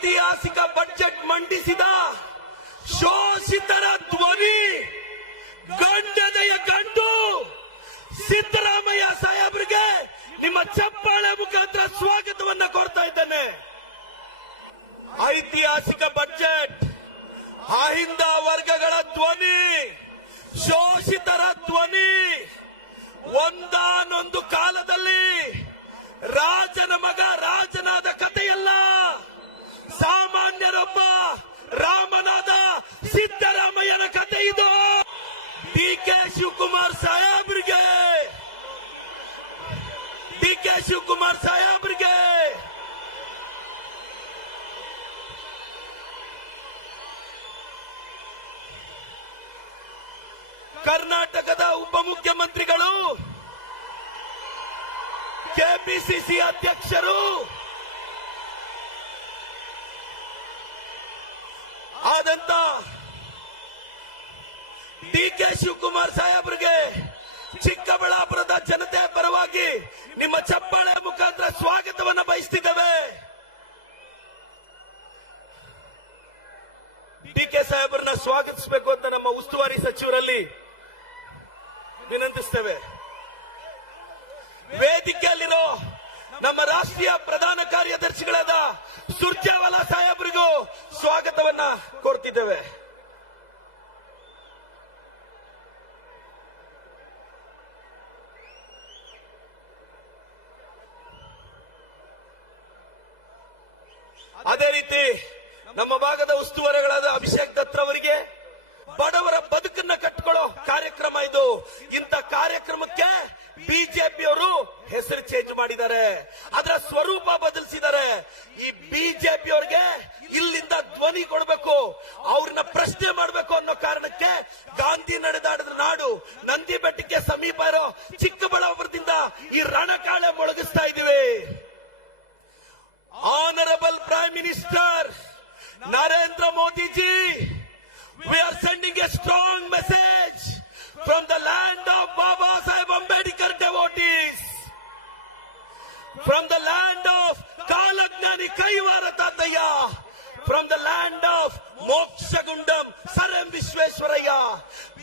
ಐತಿಹಾಸಿಕ ಬಜೆಟ್ ಮಂಡಿಸಿದ ಶೋಷಿತರ ಧ್ವನಿ ಗಂಡದೆಯ ಗಂಡು ಸಿದ್ದರಾಮಯ್ಯ ಸಾಹೇಬ್ರಿಗೆ ನಿಮ್ಮ ಚಪ್ಪಾಳೆ ಮುಖಾಂತರ ಸ್ವಾಗತವನ್ನ ಕೋರ್ತಾ ಇದ್ದೇನೆ. ಐತಿಹಾಸಿಕ ಬಜೆಟ್ ಅಹಿಂದ ವರ್ಗಗಳ ಧ್ವನಿ, ಶೋಷಿತರ ಧ್ವನಿ. ಒಂದಾನೊಂದು ಕಾಲದಲ್ಲಿ ರಾಜನ ಮಗ ರಾಜನಾದ ಕಥೆಯಲ್ಲ, ಸಾಮಾನ್ಯರೊಬ್ಬ ರಾಮನಾದ ಸಿದ್ದರಾಮಯ್ಯನ ಕಥೆ ಇದು. ಡಿ.ಕೆ. ಶಿವಕುಮಾರ್ ಸಾಹೇಬ್ರಿಗೆ, ಡಿ.ಕೆ. ಶಿವಕುಮಾರ್ ಸಾಹೇಬ್ರಿಗೆ ಕರ್ನಾಟಕದ ಉಪಮುಖ್ಯಮಂತ್ರಿಗಳು, ಕೆಪಿಸಿಸಿ ಅಧ್ಯಕ್ಷರು ಆದಂತ ಡಿ.ಕೆ. ಶಿವಕುಮಾರ್ ಸಾಹೇಬ್ರಿಗೆ ಚಿಕ್ಕಬಳ್ಳಾಪುರದ ಜನತೆ ಪರವಾಗಿ ನಿಮ್ಮ ಚಪ್ಪಾಳೆ ಮುಖಾಂತರ ಸ್ವಾಗತವನ್ನು ಬಯಸ್ತಿದ್ದೇವೆ. ಡಿ.ಕೆ. ಸಾಹೇಬ್ರನ್ನ ಸ್ವಾಗತಿಸಬೇಕು ಅಂತ ನಮ್ಮ ಉಸ್ತುವಾರಿ ಸಚಿವರಲ್ಲಿ ವಿನಂತಿಸ್ತೇವೆ. ವೇದಿಕೆಯಲ್ಲಿರೋ ನಮ್ಮ ರಾಷ್ಟ್ರೀಯ ಪ್ರಧಾನ ಕಾರ್ಯದರ್ಶಿಗಳಾದ ಸುರ್ಜೇವಾಲಾ ಸಾಹೇಬರಿಗೂ ಸ್ವಾಗತವನ್ನ ಕೋರ್ತಿದ್ದೇವೆ. ಅದೇ ರೀತಿ ನಮ್ಮ ಭಾಗದ ಉಸ್ತುವಾರಿಗಳಾದ ಅಭಿಷೇಕ್ ದತ್ ಅವರಿಗೆ ಬಡವರ ಬದುಕನ್ನ ಕಟ್ಟಿಕೊಳ್ಳೋ ಕಾರ್ಯಕ್ರಮ ಇದು. ಇಂಥ ಕಾರ್ಯಕ್ರಮಕ್ಕೆ ಬಿಜೆಪಿಯವರು ಹೆಸರು ಚೇಂಜ್ ಮಾಡಿದ್ದಾರೆ, ಅದರ ಸ್ವರೂಪ ಬದಲಿಸಿದ್ದಾರೆ. ಈ ಬಿಜೆಪಿಯವರಿಗೆ ಇಲ್ಲಿಂದ ಧ್ವನಿ ಕೊಡಬೇಕು, ಅವ್ರನ್ನ ಪ್ರಶ್ನೆ ಮಾಡಬೇಕು ಅನ್ನೋ ಕಾರಣಕ್ಕೆ ಗಾಂಧಿ ನಡೆದಾಡಿದ ನಾಡು ನಂದಿ ಬೆಟ್ಟಕ್ಕೆ ಸಮೀಪ ಇರೋ ಚಿಕ್ಕಬಳ್ಳಾಪುರದಿಂದ ಈ ರಣಕಾಳೆ ಮೊಳಗಿಸ್ತಾ ಇದೀವಿ. Honorable Prime Minister Narendra Modi ji, we are sending a strong message from the land of Baba Saheb Ambedkar devotees, from the land of Kalagnani Kaivara Tataya, from the land of Mokshagundam Saram Vishweshwaraya.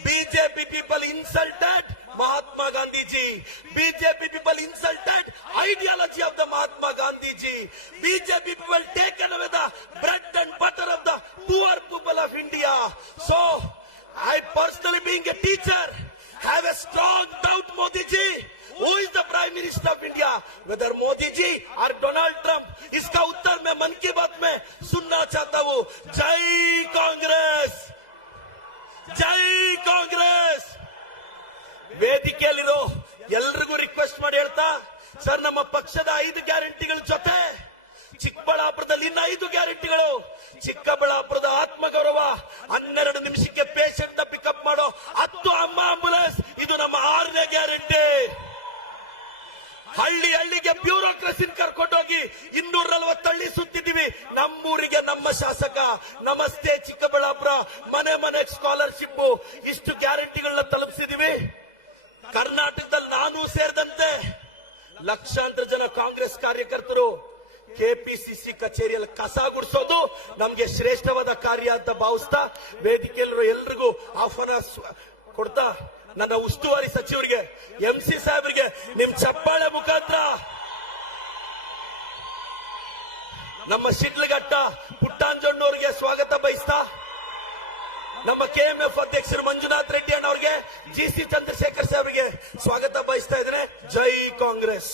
BJP people insulted Mahatma Gandhi ji. BJP people insulted ideology of the Mahatma Gandhi ji. BJP people taken away the bread and butter of the poor people of India. So, I personally being a teacher have a strong doubt, Modi ji, who is the Prime Minister of India, whether Modi ji or Donald Trump. इसका उत्तर मैं मन की बात में सुनना चाहता हूँ. जय कांग्रेस, जय कांग्रेस. ವೇದಿಕೆಯಲ್ಲಿರೋ ಎಲ್ರಿಗೂ ರಿಕ್ವೆಸ್ಟ್ ಮಾಡಿ ಹೇಳ್ತಾ, ಸರ್ ನಮ್ಮ ಪಕ್ಷದ 5 ಗ್ಯಾರಂಟಿಗಳ ಜೊತೆ ಚಿಕ್ಕಬಳ್ಳಾಪುರದಲ್ಲಿ ಇನ್ನು 5 ಗ್ಯಾರಂಟಿಗಳು. ಚಿಕ್ಕಬಳ್ಳಾಪುರದ ಆತ್ಮಗೌರವ, 12 ನಿಮಿಷಕ್ಕೆ ಪೇಷಂಟ್ ನ ಪಿಕಪ್ ಮಾಡೋ 10 ಅಮ್ಮ ಆಂಬುಲೆನ್ಸ್, ಇದು ನಮ್ಮ 6ನೇ ಗ್ಯಾರಂಟಿ. ಹಳ್ಳಿ ಹಳ್ಳಿಗೆ ಬ್ಯೂರೋಕ್ರಸಿನ ಕರ್ಕೊಂಡೋಗಿ 240 ಹಳ್ಳಿ ಸುತ್ತಿದ್ದೀವಿ. ನಮ್ಮೂರಿಗೆ ನಮ್ಮ ಶಾಸಕ ನಮಸ್ತೆ ಚಿಕ್ಕಬಳ್ಳಾಪುರ, ಮನೆ ಮನೆ ಸ್ಕಾಲರ್ಶಿಪ್, ಇಷ್ಟು ಗ್ಯಾರಂಟಿಗಳನ್ನ ತಲುಪಿಸಿದೀವಿ. ಕರ್ನಾಟಕದಲ್ಲಿ ನಾನು ಸೇರಿದಂತೆ ಲಕ್ಷಾಂತರ ಜನ ಕಾಂಗ್ರೆಸ್ ಕಾರ್ಯಕರ್ತರು ಕೆಪಿಸಿಸಿ ಕಚೇರಿಯಲ್ಲಿ ಕಸ ಗುಡಿಸೋದು ನಮ್ಗೆ ಶ್ರೇಷ್ಠವಾದ ಕಾರ್ಯ ಅಂತ ಭಾವಿಸ್ತಾ ವೇದಿಕೆಯಲ್ಲಿರೋ ಎಲ್ರಿಗೂ ಆಹ್ವಾನ ಕೊಡ್ತಾ ನನ್ನ ಉಸ್ತುವಾರಿ ಸಚಿವರಿಗೆ ಎಂಸಿ ಸಾಹೇಬರಿಗೆ ನಿಮ್ ಚಪ್ಪಾಳೆ ಮುಖಾಂತರ ನಮ್ಮ ಶಿಡ್ಲಘಟ್ಟ ಪುಟ್ಟಾಂಜಣ್ಣವರಿಗೆ ಸ್ವಾಗತ ಬಯಸ್ತಾ, ನಮ್ಮ ಕೆಎಂಎಫ್ ಅಧ್ಯಕ್ಷರು ಮಂಜುನಾಥ್ ರೆಡ್ಡಿ ಅಣ್ಣವರಿಗೆ, ಜಿಸಿ ಚಂದ್ರಶೇಖರ್ ಸಾಹೇಬರಿಗೆ ಸ್ವಾಗತ ಬಯಸ್ತಾ ಇದ್ದೇನೆ. ಜೈ ಕಾಂಗ್ರೆಸ್.